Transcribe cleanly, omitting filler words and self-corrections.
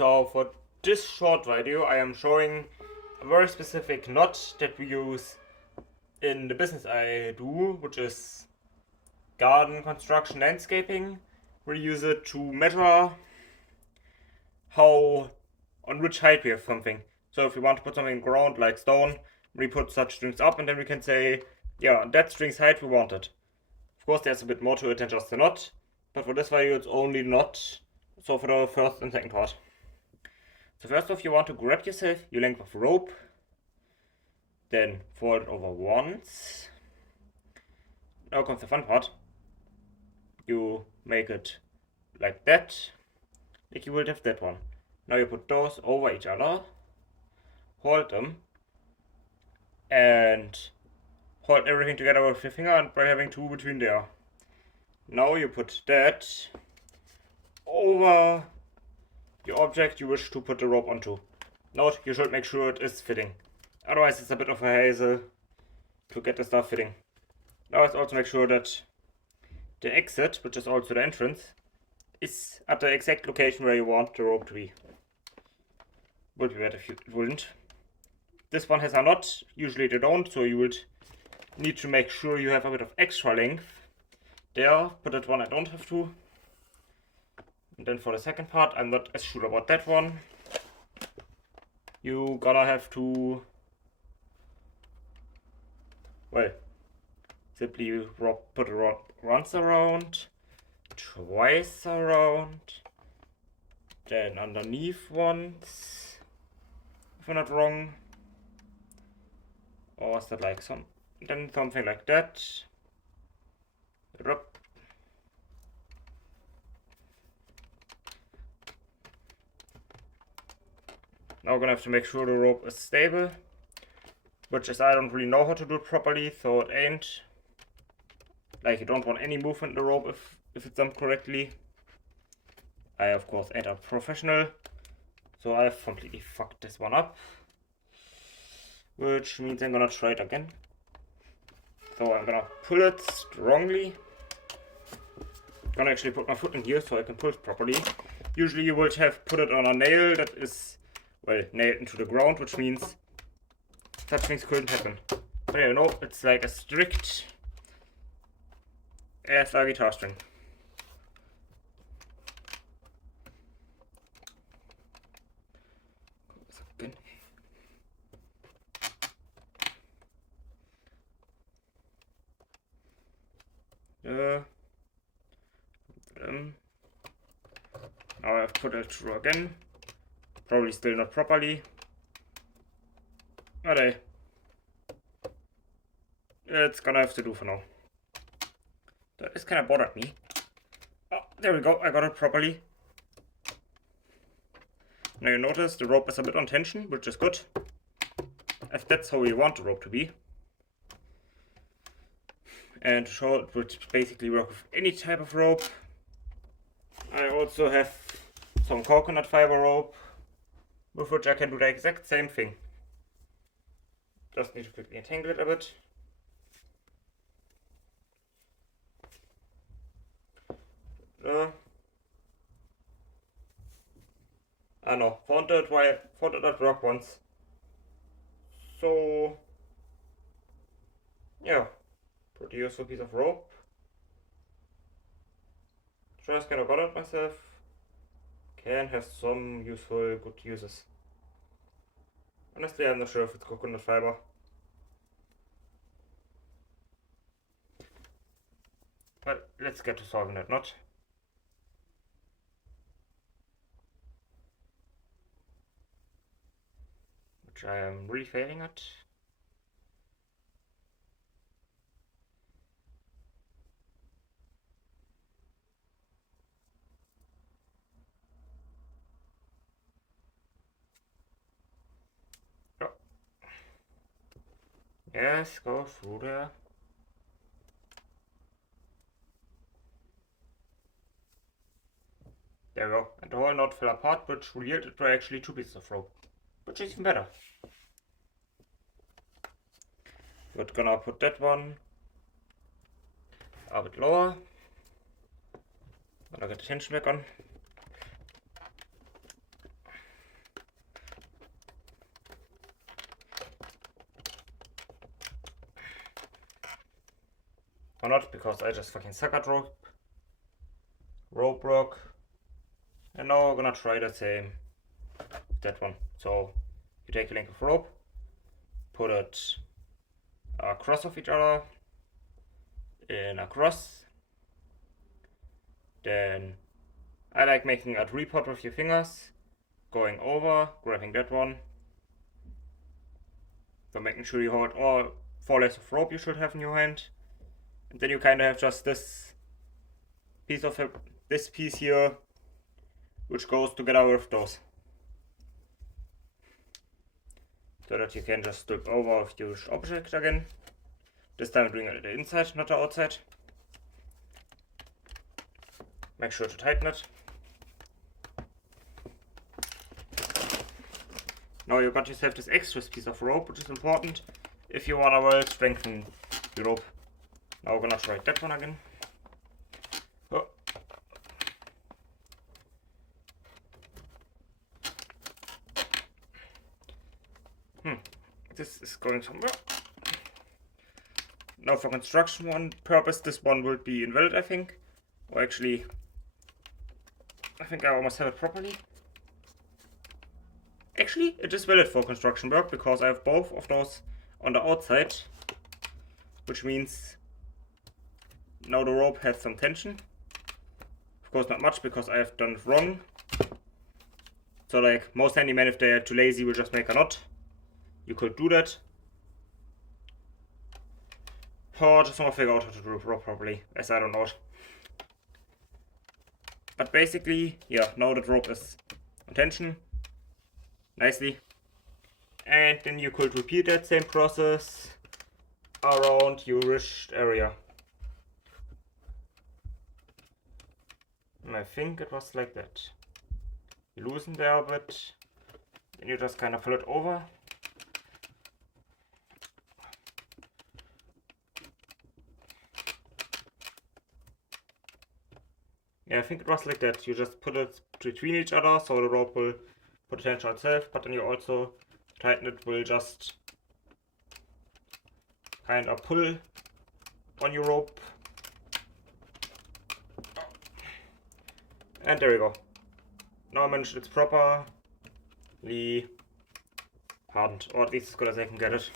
So for this short video I am showing a very specific knot that we use in the business I do, which is garden construction landscaping. We use it to measure how on which height we have something. So if we want to put something in ground like stone, we put such strings up and then we can say, yeah, that string's height we want it. Of course there's a bit more to it than just the knot, but for this video it's only knot, so for the first and second part. So first off, you want to grab yourself your length of rope, then fold it over once. Now comes the fun part. You make it like that, like you would have that one. Now you put those over each other, hold them, and hold everything together with your finger and by having two between there. Now you put that over your object you wish to put the rope onto. Note, you should make sure it is fitting. Otherwise it's a bit of a hassle to get the stuff fitting. Now let's also make sure that the exit, which is also the entrance, is at the exact location where you want the rope to be. Would be better if it wouldn't. This one has a knot, usually they don't, so you would need to make sure you have a bit of extra length there, but that one I don't have to. And then for the second part, I'm not as sure about that one. You gonna have to, well, simply put a rod once around, twice around, then underneath once, if I'm not wrong. Or is that like then something like that. Now we're gonna have to make sure the rope is stable, which is I don't really know how to do it properly, so it ain't. Like, you don't want any movement in the rope if it's done correctly. I of course ain't a professional, so I've completely fucked this one up. Which means I'm gonna try it again. So I'm gonna pull it strongly. I'm gonna actually put my foot in here so I can pull it properly. Usually you would have put it on a nail that is, well, nailed into the ground, which means such things couldn't happen. But you know, it's like as strict as a guitar string. Now I've put it through again. Probably still not properly. But hey, it's gonna have to do for now. That kind of bothered me. Oh, there we go, I got it properly. Now you notice the rope is a bit on tension, which is good, if that's how you want the rope to be. And to show it would basically work with any type of rope. I also have some coconut fiber rope, with which I can do the exact same thing. Just need to quickly entangle it a bit. I know, found it at work once. So, yeah, pretty useful piece of rope. Just kind of got it myself. Can have some useful, good uses. Honestly, I'm not sure if it's coconut fiber. But let's get to solving that knot. Which I am really failing at. Yes, go through there. There we go. And the whole knot fell apart, which revealed it were actually two pieces of rope. Which is even better. We're gonna put that one a bit lower. Gonna get the tension back on. Or not, because I just fucking suck at rope work. And now we're gonna try the same with that one. So you take a length of rope, put it across of each other in a cross. Then I like making a tripod with your fingers, going over, grabbing that one. So making sure you hold all 4 lengths of rope you should have in your hand. And then you kind of have just this piece here, which goes together with those. So that you can just flip over with your object again. This time doing it at the inside, not the outside. Make sure to tighten it. Now you got yourself this extra piece of rope, which is important if you wanna well strengthen your rope. Now we're gonna try that one again. Oh. This is going somewhere. Now for construction purpose, this one will be invalid, I think. Or actually, I think I almost have it properly. Actually, it is valid for construction work because I have both of those on the outside, which means now the rope has some tension. Of course not much because I have done it wrong. So like most handymen, if they are too lazy, will just make a knot. You could do that. Or just want to figure out how to do the rope properly, as I don't know it. But basically, yeah, now the rope is on tension. Nicely. And then you could repeat that same process around your wrist area. And I think it was like that. You loosen there a bit, then you just kind of pull it over. Yeah, I think it was like that. You just put it between each other so the rope will put tension on itself, but then you also tighten it, will just kind of pull on your rope. And there we go. Now I managed it's properly hardened, or at least as good as I can get it.